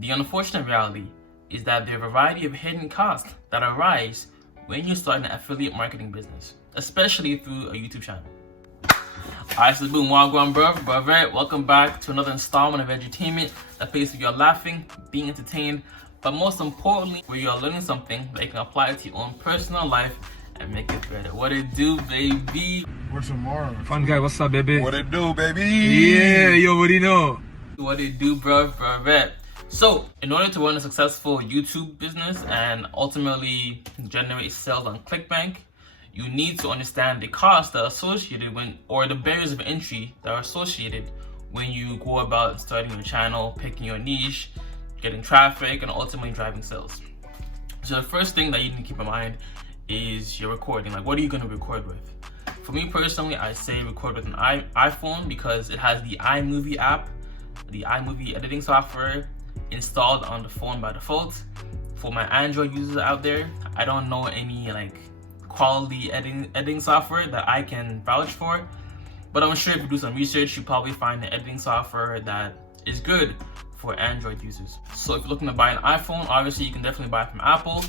The unfortunate reality is that there are a variety of hidden costs that arise when you start an affiliate marketing business, especially through a YouTube channel. Alright, so boom, wagwan brother, welcome back to another installment of edutainment, a place where you're laughing, being entertained, but most importantly, where you're learning something that you can apply to your own personal life and make it better. What it do, baby? What's tomorrow? Fun guy, what's up, baby? What it do, baby? Yeah, you already know. What it do, brother? So, in order to run a successful YouTube business and ultimately generate sales on ClickBank, you need to understand the costs that are associated when, or the barriers of entry that are associated when you go about starting your channel, picking your niche, getting traffic, and ultimately driving sales. So the first thing that you need to keep in mind is your recording. Like, what are you going to record with? For me personally, I say record with an iPhone because it has the iMovie app, the iMovie editing software installed on the phone by default. For my Android users out there, I don't know any like quality editing software that I can vouch for, but I'm sure if you do some research, you probably find an editing software that is good for Android users. So if you're looking to buy an iPhone, obviously you can definitely buy it from Apple,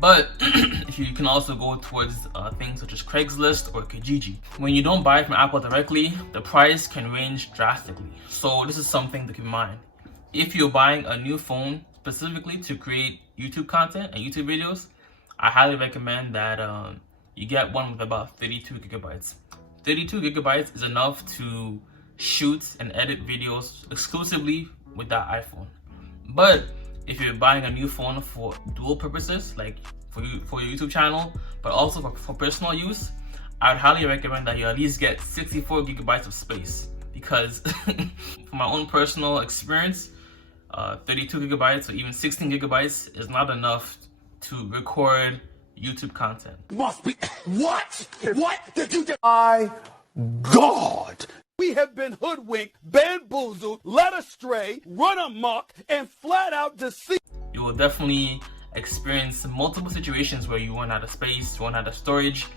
but if you can also go towards things such as Craigslist or Kijiji. When you don't buy it from Apple directly, the price can range drastically. So this is something to keep in mind. If you're buying a new phone specifically to create YouTube content and YouTube videos, I highly recommend that you get one with about 32 gigabytes. 32 gigabytes is enough to shoot and edit videos exclusively with that iPhone. But if you're buying a new phone for dual purposes, like for your YouTube channel, but also for personal use, I would highly recommend that you at least get 64 gigabytes of space, because from my own personal experience, 32 gigabytes or even 16 gigabytes is not enough to record YouTube content. Must be what? What did you do? My God! We have been hoodwinked, bamboozled, led astray, run amok, and flat out deceived. You will definitely experience multiple situations where you run out of space, run out of storage,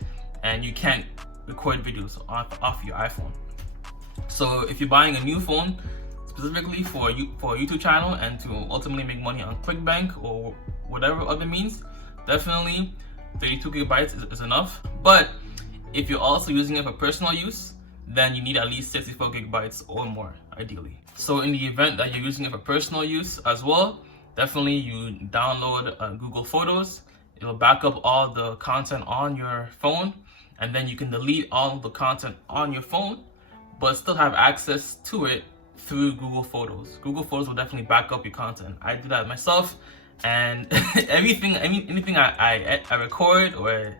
and you can't record videos off your iPhone. So if you're buying a new phone specifically for a YouTube channel and to ultimately make money on ClickBank or whatever other means, definitely 32 gigabytes is enough. But if you're also using it for personal use, then you need at least 64 gigabytes or more, ideally. So in the event that you're using it for personal use as well, definitely you download Google Photos. It'll back up all the content on your phone, and then you can delete all the content on your phone, but still have access to it through Google Photos. Google Photos will definitely back up your content. I do that myself, and anything I record or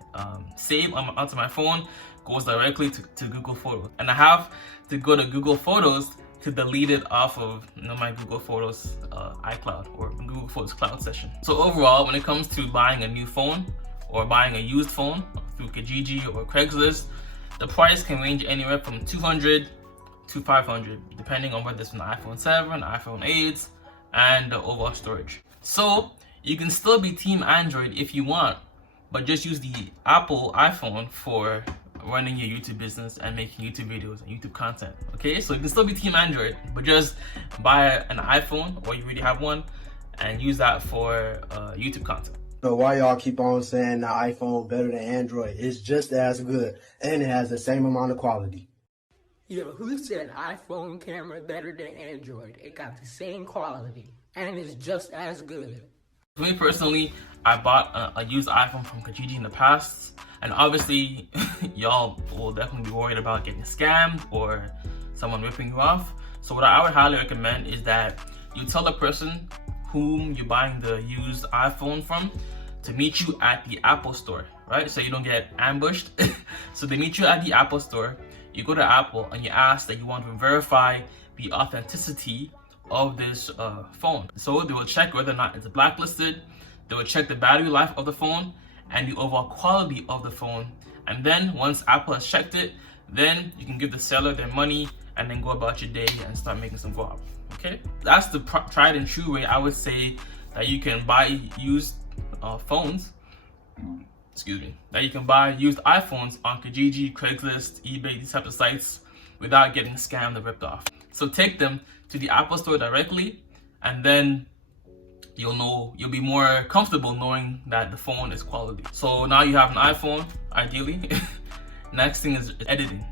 save onto my phone goes directly to Google Photos, and I have to go to Google Photos to delete it off of my Google Photos iCloud or Google Photos cloud session. So overall, when it comes to buying a new phone or buying a used phone through Kijiji or Craigslist, the price can range anywhere from $200 to $500, depending on whether it's an iPhone 7, iPhone 8, and the overall storage. So you can still be Team Android if you want, but just use the Apple iPhone for running your YouTube business and making YouTube videos and YouTube content. Okay, so you can still be Team Android, but just buy an iPhone, or you already have one, and use that for YouTube content. So why y'all keep on saying the iPhone better than Android? It's just as good, and it has the same amount of quality. Yo, who said iPhone camera better than Android? It got the same quality, and it's just as good. For me personally, I bought a used iPhone from Kijiji in the past, and obviously y'all will definitely be worried about getting scammed or someone ripping you off. So what I would highly recommend is that you tell the person whom you're buying the used iPhone from to meet you at the Apple store, right? So you don't get ambushed. So they meet you at the Apple store, you go to Apple and you ask that you want to verify the authenticity of this phone. So they will check whether or not it's blacklisted, they will check the battery life of the phone and the overall quality of the phone. And then once Apple has checked it, then you can give the seller their money and then go about your day and start making some guap. Okay, that's the tried and true way I would say that you can buy used phones. Excuse me, that you can buy used iPhones on Kijiji, Craigslist, eBay, these types of sites without getting scammed or ripped off. So take them to the Apple store directly and then you'll be more comfortable knowing that the phone is quality. So now you have an iPhone, ideally. Next thing is editing.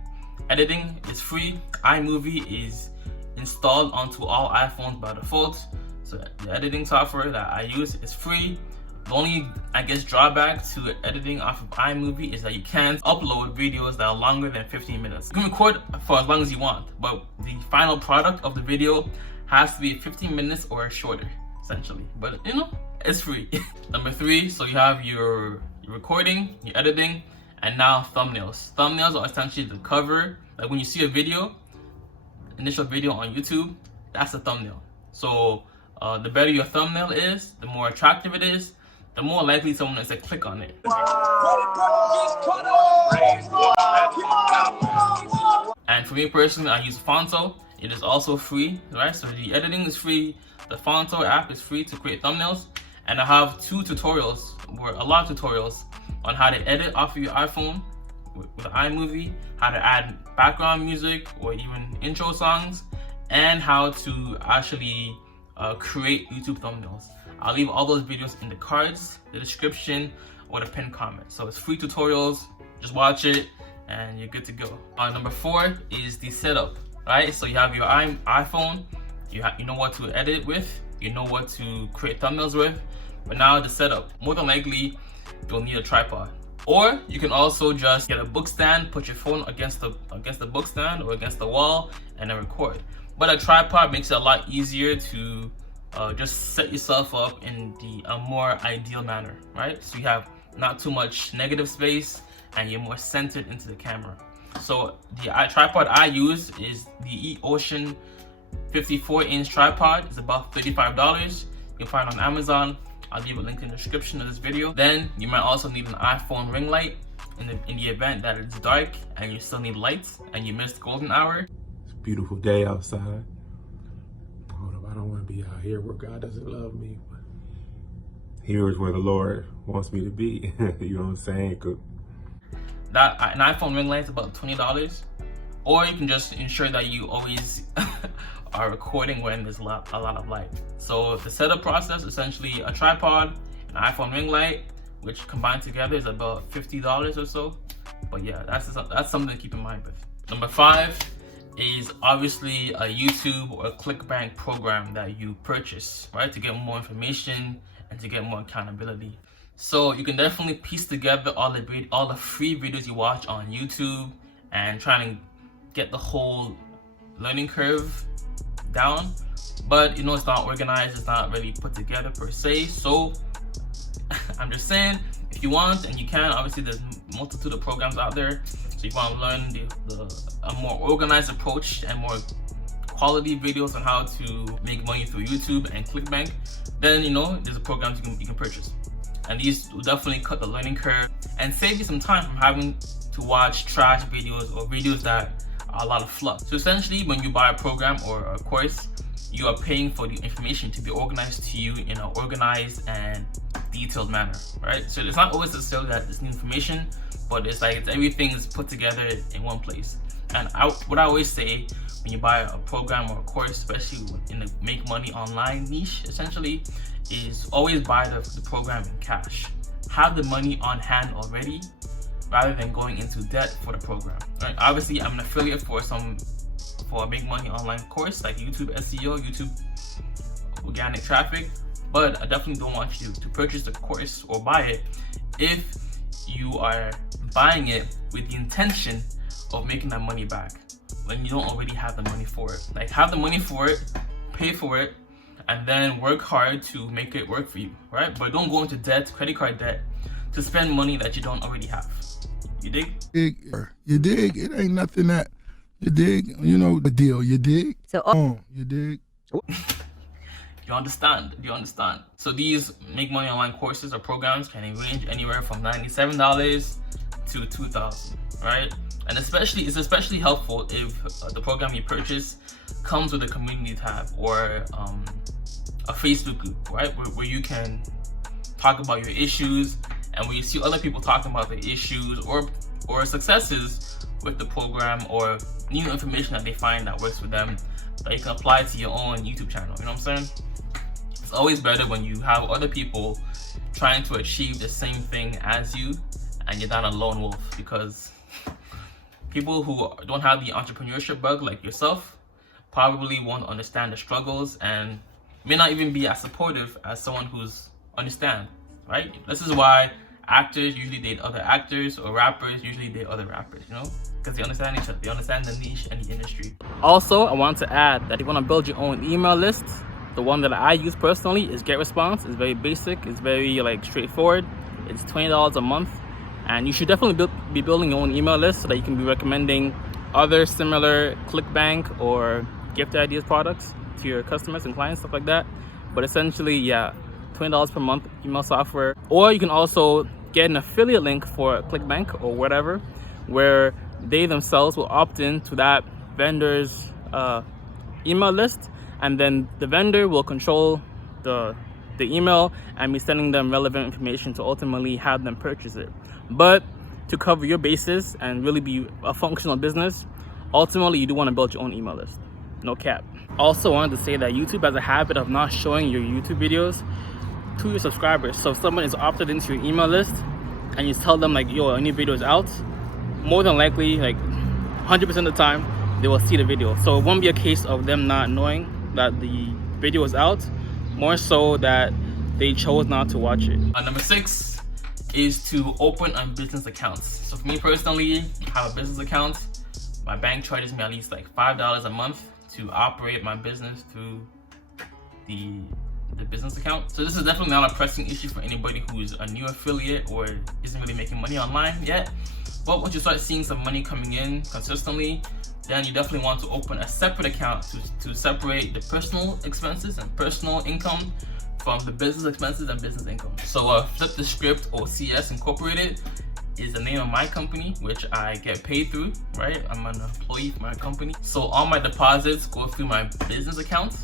Editing is free. iMovie is installed onto all iPhones by default. So the editing software that I use is free. The only, I guess, drawback to editing off of iMovie is that you can't upload videos that are longer than 15 minutes. You can record for as long as you want, but the final product of the video has to be 15 minutes or shorter, essentially. But you know, it's free. Number 3, so you have your recording, your editing, and now thumbnails. Thumbnails are essentially the cover. Like when you see a video, initial video on YouTube, that's a thumbnail. So the better your thumbnail is, the more attractive it is, the more likely someone is to click on it. And for me personally, I use Phonto. It is also free, right? So the editing is free, the Phonto app is free to create thumbnails, and I have 2 tutorials, or a lot of tutorials, on how to edit off of your iPhone with iMovie, how to add background music or even intro songs, and how to actually create YouTube thumbnails. I'll leave all those videos in the cards, the description, or the pinned comment. So it's free tutorials, just watch it and you're good to go. Number 4 is the setup, right? So you have your iPhone, you know what to edit with, you know what to create thumbnails with, but now the setup. More than likely, you'll need a tripod. Or you can also just get a book stand, put your phone against the book stand or against the wall, and then record. But a tripod makes it a lot easier to just set yourself up in a more ideal manner, right? So you have not too much negative space and you're more centered into the camera. So the tripod I use is the Eocean 54-inch tripod. It's about $35. You can find it on Amazon. I'll leave a link in the description of this video. Then you might also need an iPhone ring light in the event that it's dark and you still need lights and you missed golden hour. It's a beautiful day outside. Hold up, I don't want to be out here where God doesn't love me, but here is where the Lord wants me to be. You know what I'm saying? An iPhone ring light is about $20. Or you can just ensure that you always are recording when there's a lot of light. So the setup process, essentially a tripod, an iPhone ring light, which combined together is about $50 or so. But yeah, that's something to keep in mind with. Number 5 is obviously a YouTube or a ClickBank program that you purchase, right? To get more information and to get more accountability. So you can definitely piece together all the free videos you watch on YouTube and try to get the whole learning curve down, but you know, it's not organized, it's not really put together per se. So I'm just saying, if you want and you can, obviously there's a multitude of programs out there. So you want to learn a more organized approach and more quality videos on how to make money through YouTube and ClickBank, then you know, there's a program you can purchase. And these will definitely cut the learning curve and save you some time from having to watch trash videos or videos that are a lot of fluff. So essentially, when you buy a program or a course, you are paying for the information to be organized to you in an organized and detailed manner, right? So it's not always necessarily that it's new information, but it's like everything is put together in one place. And what I always say when you buy a program or a course, especially in the make money online niche, essentially, is always buy the program in cash. Have the money on hand already, rather than going into debt for the program. Right? Obviously, I'm an affiliate for a make money online course like YouTube SEO, YouTube organic traffic, but I definitely don't want you to purchase the course or buy it if you are buying it with the intention of making that money back when you don't already have the money for it. Like, have the money for it, pay for it, and then work hard to make it work for you, right? But don't go into debt, credit card debt, to spend money that you don't already have. You dig? You dig? It ain't nothing that, you dig? You know the deal, you dig? So, you dig? You understand? So these make money online courses or programs can range anywhere from $97 to $2,000, right? And it's especially helpful if the program you purchase comes with a community tab or a Facebook group, right? Where you can talk about your issues and where you see other people talking about the issues or successes with the program or new information that they find that works for them that you can apply to your own YouTube channel. You know what I'm saying? It's always better when you have other people trying to achieve the same thing as you and you're not a lone wolf, because people who don't have the entrepreneurship bug like yourself probably won't understand the struggles and may not even be as supportive as someone who's understand, right? This is why actors usually date other actors, or rappers usually date other rappers, you know, because they understand each other, they understand the niche and the industry. Also, I want to add that if you want to build your own email list, the one that I use personally is GetResponse. It's very basic, it's very like straightforward. It's $20 a month, and you should definitely be building your own email list so that you can be recommending other similar ClickBank or gift ideas products to your customers and clients, stuff like that. But essentially, yeah, $20 per month email software. Or you can also get an affiliate link for ClickBank or whatever, where they themselves will opt in to that vendor's email list, and then the vendor will control the email and be sending them relevant information to ultimately have them purchase it. But to cover your bases and really be a functional business, ultimately you do want to build your own email list. No cap. Also wanted to say that YouTube has a habit of not showing your YouTube videos to your subscribers. So if someone is opted into your email list and you tell them like, yo, a new video is out, more than likely, like 100% of the time, they will see the video. So it won't be a case of them not knowing that the video is out, more so that they chose not to watch it. Number 6 is to open a business account. So for me personally, I have a business account. My bank charges me at least like $5 a month to operate my business through the business account. So this is definitely not a pressing issue for anybody who's a new affiliate or isn't really making money online yet. But once you start seeing some money coming in consistently, then you definitely want to open a separate account to separate the personal expenses and personal income from the business expenses and business income. So Flip the Script OCS Incorporated is the name of my company, which I get paid through, right? I'm an employee for my company. So all my deposits go through my business account,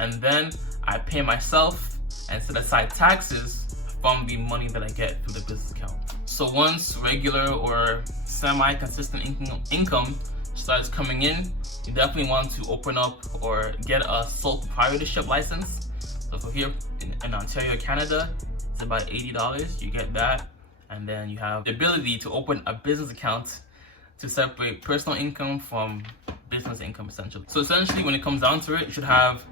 and then I pay myself and set aside taxes from the money that I get through the business account. So once regular or semi-consistent income starts coming in, you definitely want to open up or get a sole proprietorship license. So for here in Ontario, Canada, it's about $80. You get that, and then you have the ability to open a business account to separate personal income from business income, essentially. So essentially, when it comes down to it, you should have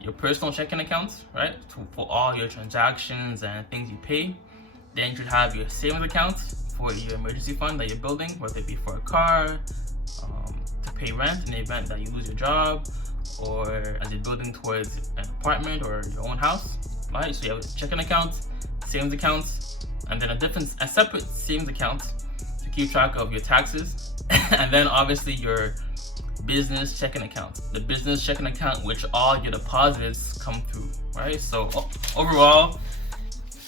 your personal checking account, right, for all your transactions and things you pay. Then you should have your savings account for your emergency fund that you're building, whether it be for a car, to pay rent in the event that you lose your job, or as you're building towards an apartment or your own house, right? So you have a checking account, savings account, and then a separate savings account to keep track of your taxes, and then obviously your business checking account, the business checking account which all your deposits come through, right? So overall,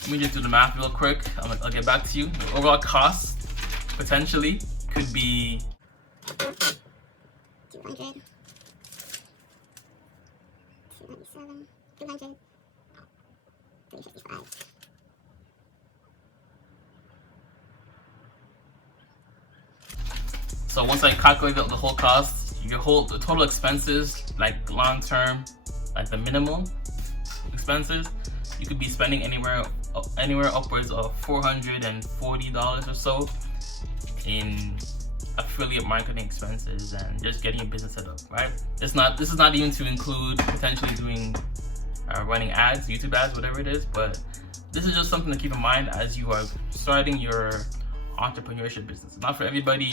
let me just do the math real quick. I'll get back to you. The overall cost potentially could be 200, 297, 200, 355. So once I calculate out the whole cost, the total expenses, like long term, like the minimal expenses, you could be spending anywhere upwards of $440 or so in affiliate marketing expenses and just getting your business set up, right? This is not even to include potentially doing running ads, YouTube ads, whatever it is, but this is just something to keep in mind as you are starting your entrepreneurship business. It's not for everybody,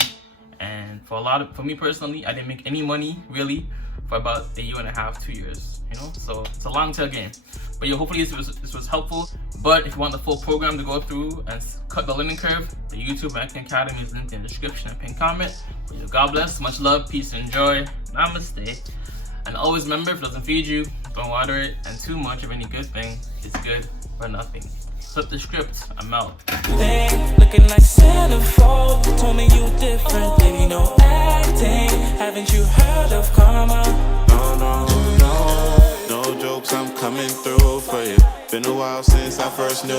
and for me personally, I didn't make any money really for about a year and a half, 2 years, you know, so it's a long tail game. But yeah, hopefully this was helpful. But if you want the full program to go through and cut the learning curve, the YouTube Marketing Academy is linked in the description and pinned comment. God bless, much love, peace, and joy. Namaste. And always remember, if it doesn't feed you, don't water it, and too much of any good thing is good for nothing. Flip the script, I'm out. Looking like centerfold, told me you different, baby, no acting. Haven't you heard of karma? No jokes, I'm coming through for you. Been a while since I first knew.